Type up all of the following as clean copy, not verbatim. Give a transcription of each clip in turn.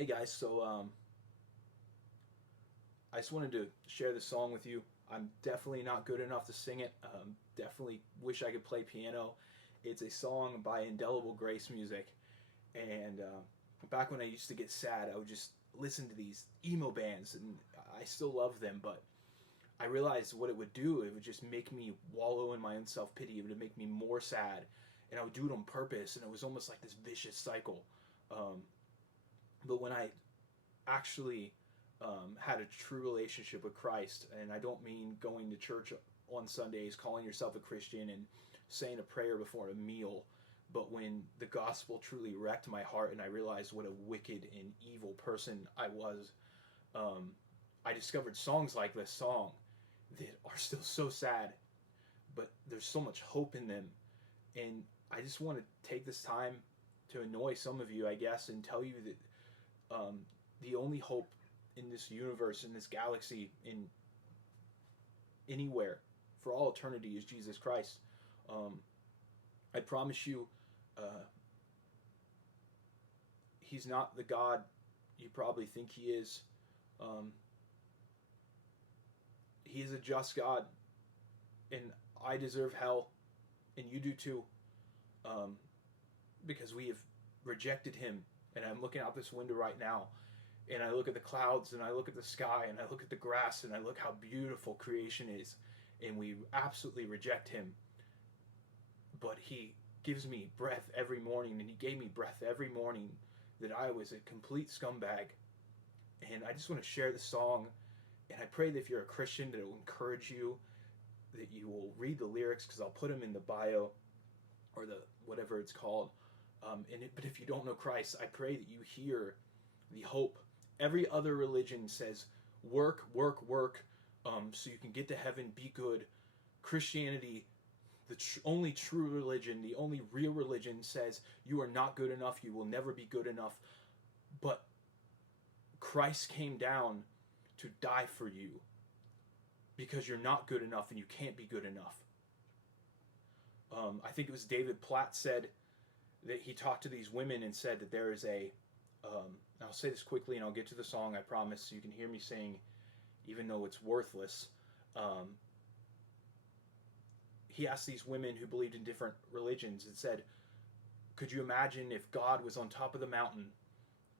Hey guys, I just wanted to share this song with you. I'm definitely not good enough to sing it. Definitely wish I could play piano. It's a song by Indelible Grace Music, and back when I used to get sad, I would just listen to these emo bands, and I still love them. But I realized what it would do. It would just make me wallow in my own self pity. It would make me more sad, and I would do it on purpose, and it was almost like this vicious cycle. Um, but when I actually had a true relationship with Christ, and I don't mean going to church on Sundays, calling yourself a Christian, and saying a prayer before a meal, but when the gospel truly wrecked my heart and I realized what a wicked and evil person I was, um, I discovered songs like this song that are still so sad, but there's so much hope in them. And I just want to take this time to annoy some of you, I guess, and tell you that the only hope in this universe, in this galaxy, in anywhere, for all eternity is Jesus Christ. Um, I promise you, uh, He's not the God you probably think He is. Um, he is a just God, and I deserve hell, and you do too, um, because we have rejected Him. And I'm looking out this window right now, and I look at the clouds, and I look at the sky, and I look at the grass, and I look how beautiful creation is, and we absolutely reject Him. But He gives me breath every morning, and He gave me breath every morning that I was a complete scumbag. And I just want to share the song, and I pray that if you're a Christian, that it will encourage you, that you will read the lyrics, because I'll put them in the bio, or the whatever it's called. But if you don't know Christ, I pray that you hear the hope. Every other religion says work, work, work, so you can get to heaven, be good. Christianity, the only true religion, the only real religion, says you are not good enough, you will never be good enough. But Christ came down to die for you because you're not good enough and you can't be good enough. I think it was David Platt said that he talked to these women and said that there is I'll say this quickly and I'll get to the song, I promise, so you can hear me sing, even though it's worthless. He asked these women who believed in different religions and said, could you imagine if God was on top of the mountain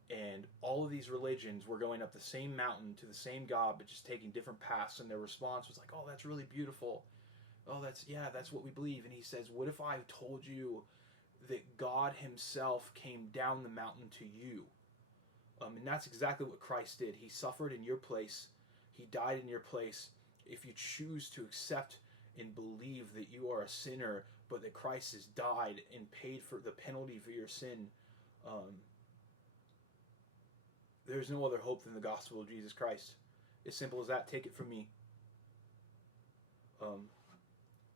and all of these religions were going up the same mountain to the same God, but just taking different paths? And their response was like, oh, that's really beautiful. Oh, that's what we believe. And he says, what if I told you that God Himself came down the mountain to you? And that's exactly what Christ did. He suffered in your place. He died in your place. If you choose to accept and believe that you are a sinner, but that Christ has died and paid for the penalty for your sin, there's no other hope than the gospel of Jesus Christ. As simple as that. Take it from me.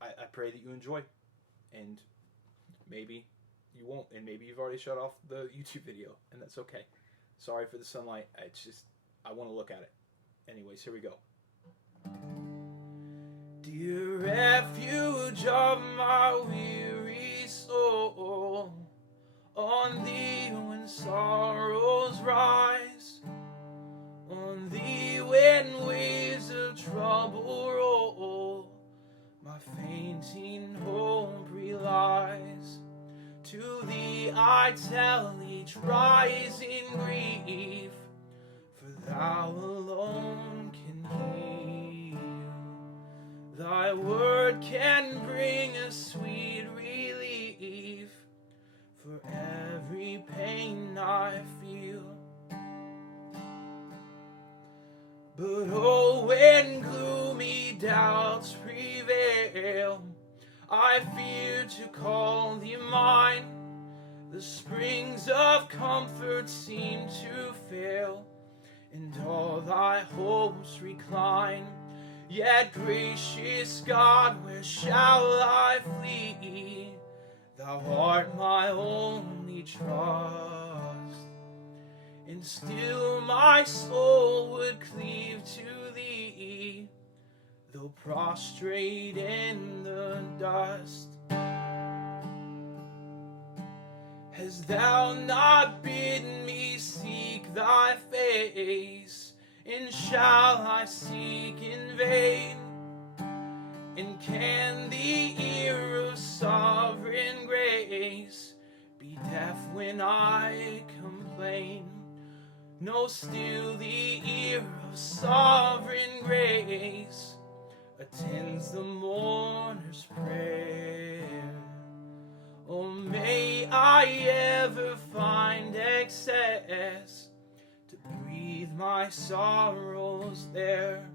I pray that you enjoy, and maybe you won't, and maybe you've already shut off the YouTube video, and that's okay. Sorry for the sunlight. I want to look at it. Anyways, here we go. Dear refuge of my weary soul, on Thee when sorrows rise, on Thee when waves of trouble roll, my fainting hope relies. To Thee I tell each rising grief, for Thou alone can heal. Thy word can bring a sweet relief for every pain I feel. But oh, when gloomy doubts prevail, I fear to call Thee mine. The springs of comfort seem to fail, and all Thy hopes recline. Yet, gracious God, where shall I flee? Thou art my only trust, and still my soul would cleave to Thee, though prostrate in the dust. Hast Thou not bidden me seek Thy thy face, and shall I seek in vain? And can the ear of sovereign grace be deaf when I complain? No, still the ear of sovereign grace attends the mourner's prayer. Oh, may I ever find access to breathe my sorrows there.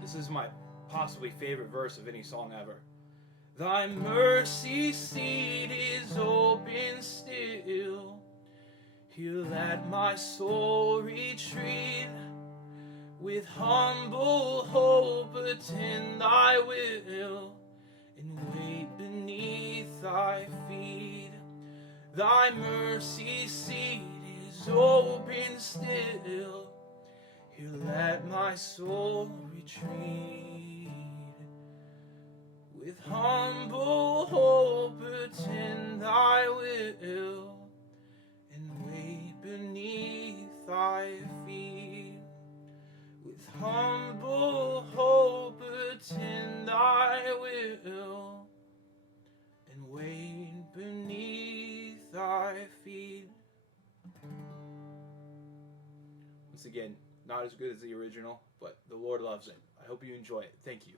This is my possibly favorite verse of any song ever. Thy mercy seat is open still. Here let my soul retreat. With humble hope attend thy will, and wait beneath thy feet. Thy mercy seat is open still. Here let my soul retreat. With humble hope attend thy will, and wait beneath thy feet. With humble hope attend thy will, and wait beneath thy feet. Once again, not as good as the original, but the Lord loves it. I hope you enjoy it. Thank you.